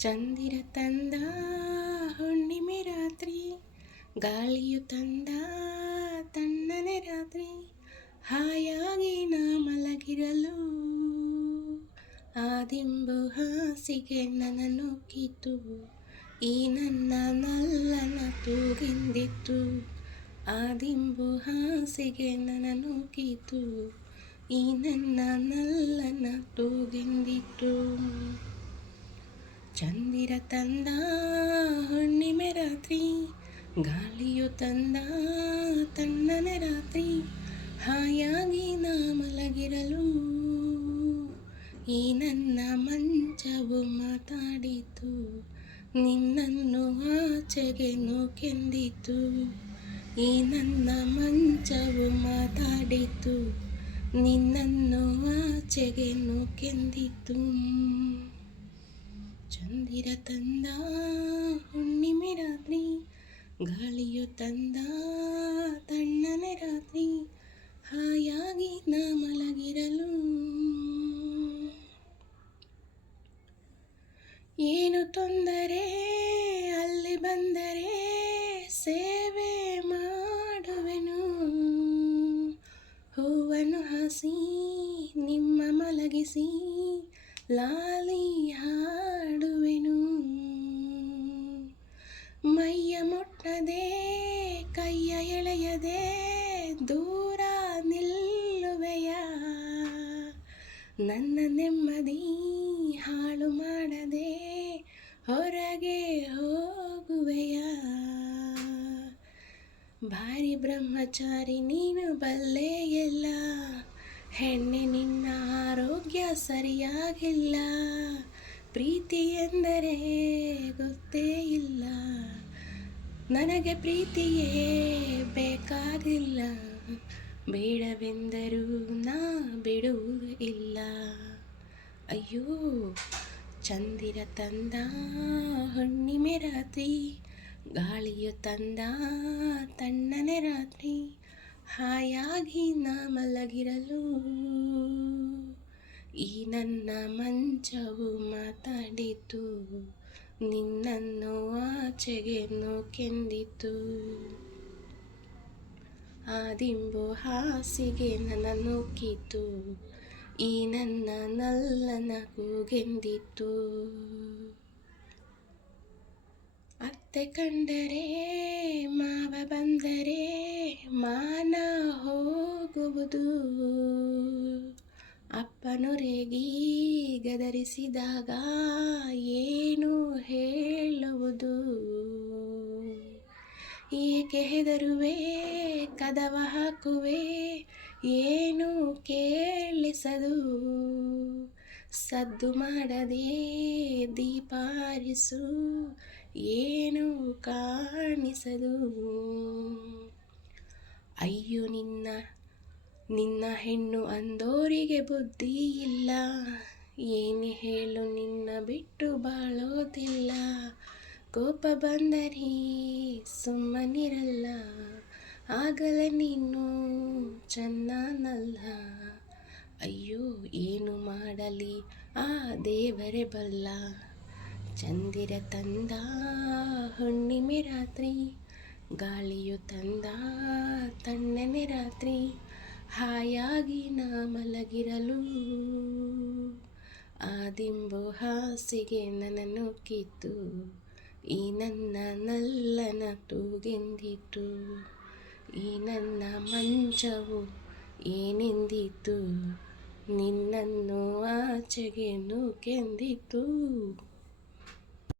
ಚಂದಿರ ತಂದ ಹುಣ್ಣಿಮೆ ರಾತ್ರಿ, ಗಾಳಿಯು ತಂದ ತಣ್ಣನೆ ರಾತ್ರಿ, ಹಾಯಾಗಿ ನಾ ಮಲಗಿರಲು ಆದಿಂಬು ಹಾಸಿಗೆ ನನ್ನನ್ನು ಕಿತ್ತು, ಈ ನನ್ನ ನಲ್ಲನ ತೂಗಿಂದಿತ್ತು. ಆದಿಂಬು ಹಾಸಿಗೆ ನನ್ನನ್ನು ಕಿತ್ತು, ಈ ನನ್ನ ನಲ್ಲನ ತೂಗಿಂದಿತ್ತು. ಚಂದಿರ ತಂದ ಹುಣ್ಣಿಮೆ ರಾತ್ರಿ, ಗಾಳಿಯು ತಂದ ತಣ್ಣನೆ ರಾತ್ರಿ, ಹಾಯಾಗಿ ನಾ ಮಲಗಿರಲು ಈ ನನ್ನ ಮಂಚವು ಮಾತಾಡಿತು, ನಿನ್ನನ್ನು ಆಚೆಗೆ ನೂಕೆಂದಿತು. ಈ ನನ್ನ ಮಂಚವು ಮಾತಾಡಿತು, ನಿನ್ನನ್ನು ಆಚೆಗೆ ನೂಕೆಂದಿತು. ಚಂದಿರ ತಂದ ಹುಣ್ಣಿಮೆ ರಾತ್ರಿ, ಗಾಳಿಯು ತಂದ ತಣ್ಣನೆ ರಾತ್ರಿ, ಹಾಯಾಗಿ ನಾ ಮಲಗಿರಲು. ಏನು ತೊಂದರೆ ಅಲ್ಲಿ ಬಂದರೆ ಸೇವೆ ಮಾಡುವೆನು, ಹೂವನ್ನು ಹಾಸಿ ನಿಮ್ಮ ಮಲಗಿಸಿ ಲಾಲಿ ಹಾಡುವೆನು. ಮೈಯ ಮುಟ್ಟದೆ ಕೈಯ ಎಳೆಯದೆ ದೂರ ನಿಲ್ಲುವೆಯ, ನನ್ನ ನೆಮ್ಮದಿ ಹಾಳು ಮಾಡದೆ ಹೊರಗೆ ಹೋಗುವೆಯ. ಭಾರಿ ಬ್ರಹ್ಮಚಾರಿ ನೀನು ಬಲ್ಲೆ ಎಲ್ಲ, ಹೆಣ್ಣೆ ನಿನ್ನ ಆರೋಗ್ಯ ಸರಿಯಾಗಿಲ್ಲ. ಪ್ರೀತಿ ಎಂದರೆ ಗೊತ್ತೇ ಇಲ್ಲ, ನನಗೆ ಪ್ರೀತಿಯೇ ಬೇಕಾಗಿಲ್ಲ. ಬೇಡವೆಂದರೂ ನಾ ಬಿಡುವುದು ಇಲ್ಲ. ಅಯ್ಯೋ ಚಂದಿರ ತಂದ ಹುಣ್ಣಿಮೆ ರಾತ್ರಿ, ಗಾಳಿಯು ತಂದ ತಣ್ಣನೆ ರಾತ್ರಿ, ಹಾಯಾಗಿ ನಾ ಮಲಗಿರಲು ಈ ನನ್ನ ಮಂಚವು ಮಾತಾಡಿತು, ನಿನ್ನನ್ನು ಆಚೆಗೆ ನೂಕೆಂದಿತು. ಆದಿಂಬು ಹಾಸಿಗೆ ನನ್ನನ್ನು ಕಿತ್ತು, ಈ ನನ್ನ ನಲ್ಲನ ಕೂಗೆಂದಿತ್ತು. ಅತ್ತೆ ಕಂಡರೆ ಮಾವ ಬಂದರೆ ಮಾನ ಹೋಗುವುದು, ಅಪ್ಪನು ರೇಗಿ ಗದರಿಸಿದಾಗ ಏನು ಹೇಳುವುದು. ಏಕೆ ಹೆದರುವೆ ಕದವ ಹಾಕುವೆ ಏನು ಕೇಳಿಸದು, ಸದ್ದು ಮಾಡದೆ ದೀಪಾರಿಸು ಏನು ಕಾಣಿಸದು. ಅಯ್ಯೋ ನಿನ್ನ ಹೆಣ್ಣು ಅಂದೋರಿಗೆ ಬುದ್ಧಿ ಇಲ್ಲ, ಏನೇ ಹೇಳು ನಿನ್ನ ಬಿಟ್ಟು ಬಾಳೋದಿಲ್ಲ. ಕೋಪ ಬಂದರೆ ಸುಮ್ಮನಿರಲ್ಲ, ಆಗಲೇ ನೀನು ಚೆನ್ನನಲ್ಲ. ಅಯ್ಯೋ ಏನು ಮಾಡಲಿ ಆ ದೇವರೇ ಬಲ್ಲ. ಚಂದಿರ ತಂದ ಹುಣ್ಣಿಮೆ ರಾತ್ರಿ, ಗಾಳಿಯು ತಂದ ತಣ್ಣನೆ ರಾತ್ರಿ, ಹಾಯಾಗಿ ನಾ ಮಲಗಿರಲು ಆದಿಂಬು ಹಾಸಿಗೆ ನನ್ನನ್ನು ಕಿತ್ತು, ಈ ನನ್ನ ನಲ್ಲನ ತೂಗೆಂದಿತು. ಈ ನನ್ನ ಮಂಚವು ಏನೆಂದಿತು, ನಿನ್ನನ್ನು ಆಚೆಗೆ ನೂಕೆಂದಿತು.